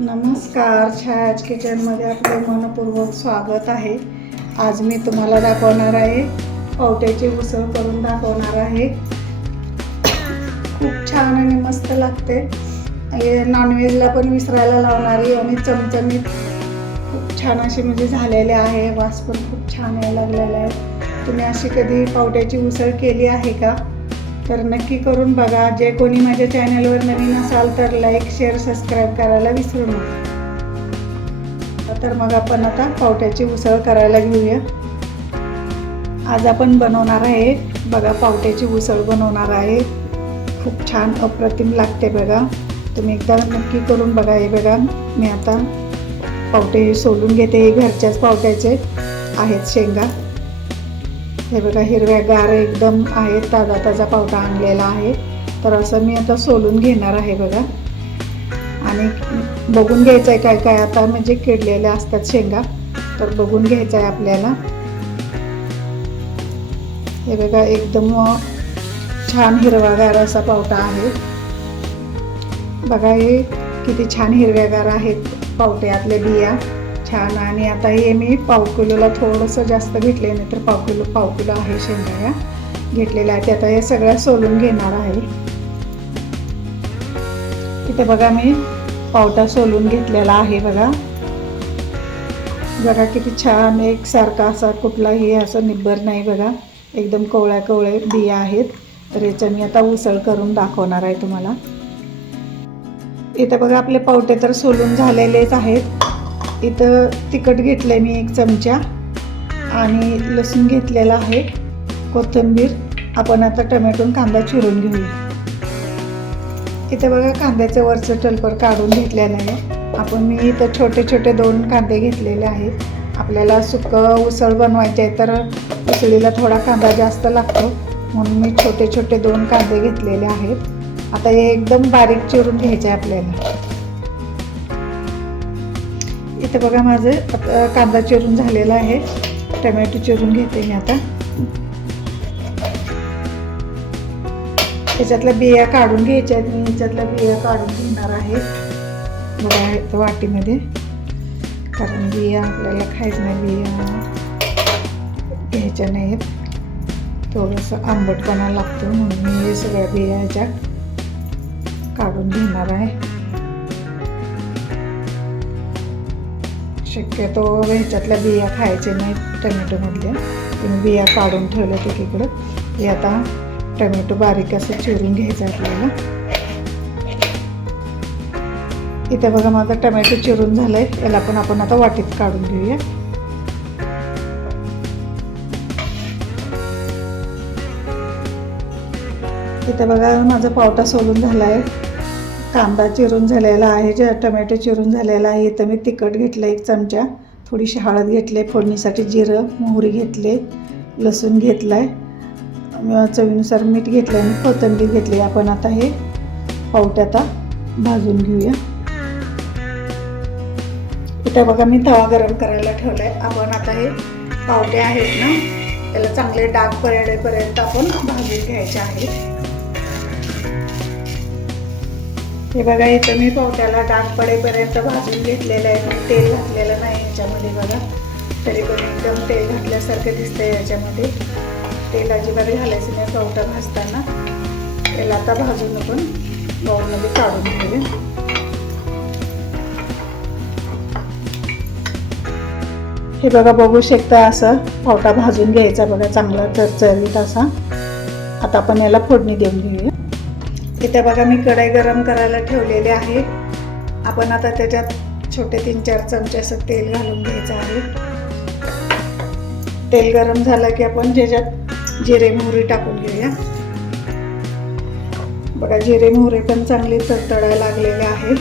नमस्कार छायाज किचनमध्ये आपले मनपूर्वक स्वागत आहे. आज मी तुम्हाला दाखवणार आहे पावट्याची उसळ करून दाखवणार आहे. खूप छान आणि मस्त लागते. हे नॉनव्हेजला पण विसरायला लावणारी आणि चमचमीत खूप छान अशी म्हणजे झालेले आहे. वास पण खूप छान यायला लागलेला आहे. तुम्ही अशी कधी पावट्याची उसळ केली आहे का? तर नक्की करून बघा. जे कोणी माझ्या चॅनलवर नवीन असाल तर लाईक शेअर सबस्क्राईब करायला विसरू नका. तर मग आपण आता पावट्याची उसळ करायला घेऊया. आज आपण बनवणार आहे बघा पावट्याची उसळ बनवणार आहे. खूप छान अप्रतिम लागते बघा. तुम्ही एकदा नक्की करून बघा हे बघा. मी आता पावटे सोलून घेते. हे घरच्याच पावट्याचे आहेत शेंगा. हे बघा हिरव्या गार एकदम आहे ताजा ताजा पावटा आणलेला आहे. तर असं मी आता सोलून घेणार आहे बघा. आणि बघून घ्यायचं आहे काय काय आता म्हणजे किडलेल्या असतात शेंगा. तर बघून घ्यायचं आहे आपल्याला. हे बघा एकदम छान हिरवागार असा पावटा आहे. बघा हे किती छान हिरव्यागार आहेत पावट्यातल्या बिया. छान आणि आता हे मी पाव किलोला थोडंसं जास्त घेतले नाही तर पाव किलो पाव किलो आहे शेंगा या घेतलेल्या आहेत आता हे सगळ्या सोलून घेणार आहे. इथे बघा मी पावटा सोलून घेतलेला आहे बघा. बघा किती छान एकसारखा असा कुठलाही असं निब्बर नाही बघा. एकदम कोवळ्या कोवळे बिया आहेत. तर याचं मी आता उसळ करून दाखवणार आहे तुम्हाला. इथं बघा आपले पावटे तर सोलून झालेलेच आहेत. इथं तिखट घेतलं आहे मी एक चमचा आणि लसूण घेतलेला आहे. कोथिंबीर. आपण आता टमॅटोन कांदा चिरून घेऊया. इथं बघा कांद्याचं वरचं टलपर काढून घेतलेलं आहे. आपण मी इथं छोटे छोटे दोन कांदे घेतलेले आहेत. आपल्याला सुकं उसळ बनवायचे आहे तर उसळीला थोडा कांदा जास्त लागतो. म्हणून मी छोटे छोटे दोन कांदे घेतलेले आहेत. आता हे एकदम बारीक चिरून घ्यायचे आहे आपल्याला. इथे बघा माझं आता कांदा चिरून झालेला आहे. टमॅटो चिरून घेते मी आता. त्याच्यातल्या बिया काढून घ्यायच्या आहेत. मी याच्यातल्या बिया काढून घेणार आहे. बघा आहेत वाटीमध्ये. कारण बिया आपल्याला खायचं नाही बिया घ्यायच्या नाहीत. थोडंसं आंबटपणा लागतो म्हणून मी हे सगळ्या बिया ह्याच्यात काढून घेणार आहे. शक्यतो ह्याच्यातल्या बिया खायचे नाहीत टमॅटोमधल्या. तुम्ही बिया काढून ठेवल्या एकीकडं. हे आता टमॅटो बारीक असं चिरून घ्यायचं आपल्याला. इथे बघा माझा टमॅटो चिरून झालाय. याला पण आपण आता वाटीत काढून घेऊया. इथे बघा माझा पावटा सोलून झाला आहे कांदा चिरून झालेला आहे जे टमॅटो चिरून झालेला आहे. इथं मी तिखट घेतलं एक चमचा. थोडीशी हळद घेतली फोडणीसाठी जिरं मोहरी घेतले लसूण घेतला आहे चवीनुसार मीठ घेतलं आणि कोथिंबीर घेतली. आपण आता हे पावटे आता भाजून घेऊया. इथं बघा मी तवा गरम करायला ठेवला आहे आपण आता हे पावटे आहेत ना त्याला चांगले डाग पडेपर्यंत आपण भाजून घ्यायचे आहेत. हे बघा इथं मी पावट्याला डाग पडेपर्यंत भाजून घेतलेलं आहे. तेल घातलेलं नाही याच्यामध्ये बघा. तरी पण एकदम तेल घातल्यासारखं दिसतंय याच्यामध्ये. तेल अजिबात घालायचं नाही पावटा भाजताना. तेल आता भाजून आपण बाऊलमध्ये काढून घेऊया. हे बघा बघू शकता असं पावटा भाजून घ्यायचा बघा चांगला चरचरीत असा. आता आपण याला फोडणी देऊन घेऊया. इथे बघा मी कढई गरम करायला ठेवलेले आहे आपण आता त्याच्यात छोटे तीन चार चमचे असं तेल घालून घ्यायचं आहे. तेल गरम झालं की आपण ज्याच्यात जिरे मोहरी टाकून घेऊया. बघा जिरे मोहरी पण चांगली तडतडायला लागलेले आहे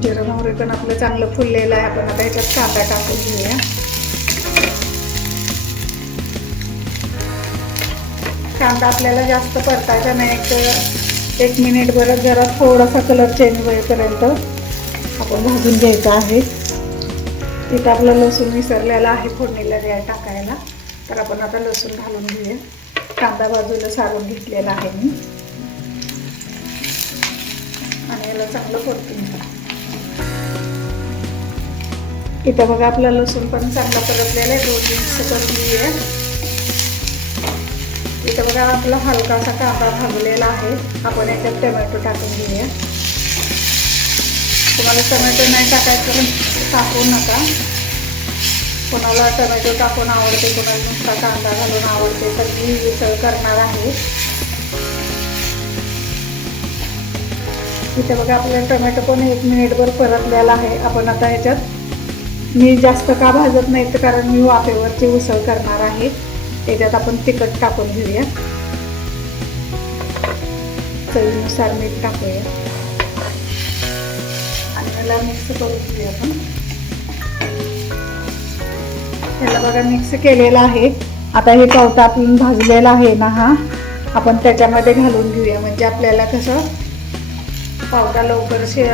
जिरं मोहरी पण आपलं चांगलं फुललेलं आहे. आपण आता याच्यात कांदा टाकून घेऊया. कांदा आपल्याला जास्त परतायचा नाही. एक एक मिनिटभर जरा थोडासा कलर चेंज होईपर्यंत आपण भाजून घ्यायचा आहे. तिथं आपलं लसूण विसरलेला आहे फोडणीला द्या टाकायला. तर आपण आता लसूण घालून घेऊया. कांदा बाजूला सारून घेतलेला आहे मी. आणि याला चांगलं परतून घ्या. इथं बघा आपला लसूण पण चांगला परतलेला आहे. दोन मिक्स परतली आहे इथं बघा आपला हलकासा कांदा भाजलेला आहे. आपण याच्यात टोमॅटो टाकून घेऊया. तुम्हाला टोमॅटो नाही टाकायचं टाकू नका. कोणाला टोमॅटो टाकून आवडते कोणाला नुसता कांदा घालून आवडते तर मी उसळ करणार आहे. इथे बघा आपल्याला टोमॅटो पण एक मिनिटभर परतलेला आहे. आपण आता ह्याच्यात मी जास्त का भाजत नाही तर कारण मी वाफेवरची उसळ करणार आहे. त्याच्यात आपण तिखट टाकून घेऊया. चवीनुसार मीठ टाकूया. आणि त्याला मिक्स करून घेऊया आपण. त्याला बघा मिक्स केलेला आहे. आता हे पावटा आपण भाजलेला आहे ना हा आपण त्याच्यामध्ये घालून घेऊया. म्हणजे आपल्याला कसं पावटा लवकर शे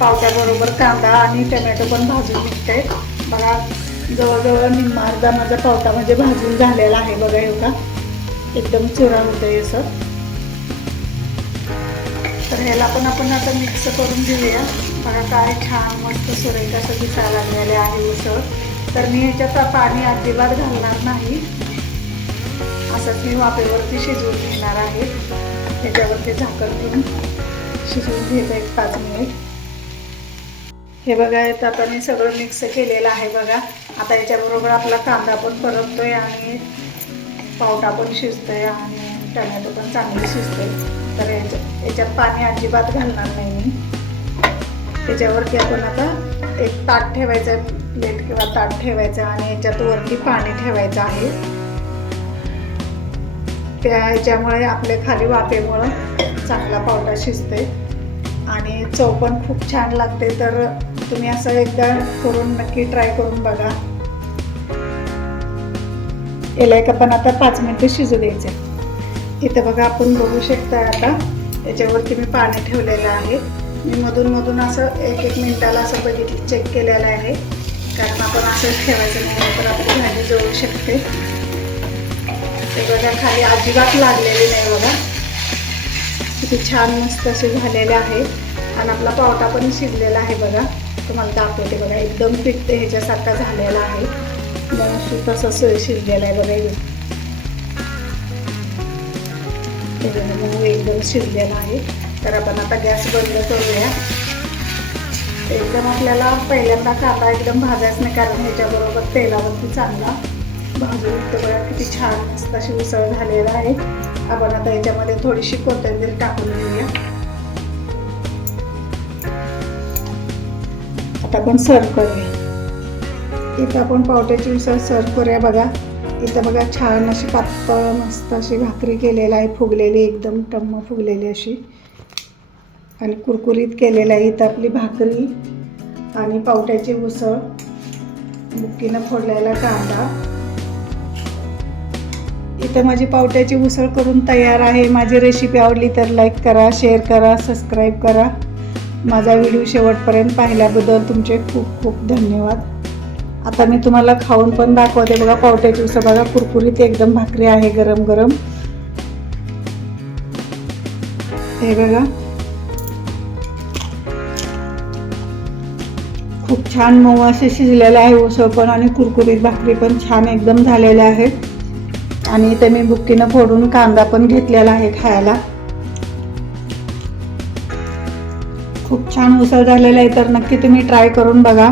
पावट्याबरोबर कांदा आणि टोमॅटो पण भाजून निघते बघा जवळजवळ निम्मा अर्धा माझा पावटा म्हणजे भाजून झालेला आहे बघा येऊ का एकदम चुरा आहे असं. तर ह्याला पण आपण आता मिक्स करून घेऊया. बघा काय छान मस्त सुरेख असं दिसायला मिळाले आहे उसळ तर मी ह्याच्यात पाणी अजिबात घालणार नाही. असंच मी वाफेवरती शिजवून घेणार आहे. त्याच्यावरती झाकण घेऊन शिजवून घ्यायचं एक पाच मिनिट. हे बघा आता आपण हे सगळं मिक्स केलेलं आहे बघा. आता याच्याबरोबर आपला कांदा पण परततोय आणि पावटा पण शिजतो आहे आणि टमॅटो पण चांगले शिजतोय. तर याच्या याच्यात पाणी अजिबात घालणार नाही मी. त्याच्यावरती आपण आता एक ताट ठेवायचं आहे प्लेट किंवा ताट ठेवायचं आणि याच्यात वरती पाणी ठेवायचं आहे. त्या ह्याच्यामुळे आपल्या खाली वाफेमुळं चांगला पावटा शिजते आणि चव पण खूप छान लागते. तर तुम्ही असं एकदा करून नक्की ट्राय करून बघा. याला एक आपण आता पाच मिनटं शिजू द्यायचे. इथं बघा आपण बघू शकता आता याच्यावरती मी पाणी ठेवलेलं आहे. मी मधून मधून असं एक एक मिनिटाला असं बघितलं चेक केलेलं आहे. कारण आपण असं ठेवायचं नाही तर आपली भाजी जळू शकते. ते बघा खाली अजिबात लागलेली नाही बघा. किती छान मस्त असे झालेले आहे. आणि आपला पावटा पण शिजलेला आहे बघा. तुम्हाला दाखवते बघा एकदम पिकते ह्याच्यासारखा झालेला आहे. मग तसं सोय शिजलेला आहे बघा एकदम शिजलेला आहे. तर आपण आता गॅस बंद करूया. एकदम आपल्याला पहिल्यांदा कांदा एकदम भाजायचं नाही कारण ह्याच्याबरोबर तेलावरती चांगला भाजून तर बघा किती छान मस्त अशी उसळ झालेला आहे. आपण आता याच्यामध्ये थोडीशी कोथिंबीर टाकून घेऊया. आता आपण सर्व करूया. इथं आपण पावट्याची उसळ सर्व करूया बघा. इथं बघा छान अशी पातळ मस्त अशी भाकरी केलेली आहे फुगलेली एकदम टम्म फुगलेली अशी. आणि कुरकुरीत केलेलं आहे इथं आपली भाकरी आणि पावट्याची उसळ. बुक्कीनं फोडलेला कांदा. इथं माझी पावट्याची उसळ करून तयार आहे. माझी रेसिपी आवडली तर लाईक करा शेअर करा सबस्क्राईब करा. माझा व्हिडिओ शेवटपर्यंत पाहिल्याबद्दल तुमचे खूप खूप धन्यवाद. आता मी तुम्हाला खाऊन पण दाखवते. बघा पावट्याची उसळ बघा कुरकुरीत एकदम भाकरी आहे गरम गरम. हे बघा. खूप छान मऊ असे शिजलेले आहे उसळ पण आणि कुरकुरीत भाकरी पण छान एकदम झालेल्या आहेत. आणि इथे मी बुक्कीनं फोडून कांदा पण घेतलेला आहे खायला. छान उसळ झालेला आहे तर नक्की तुम्ही ट्राय करून बघा.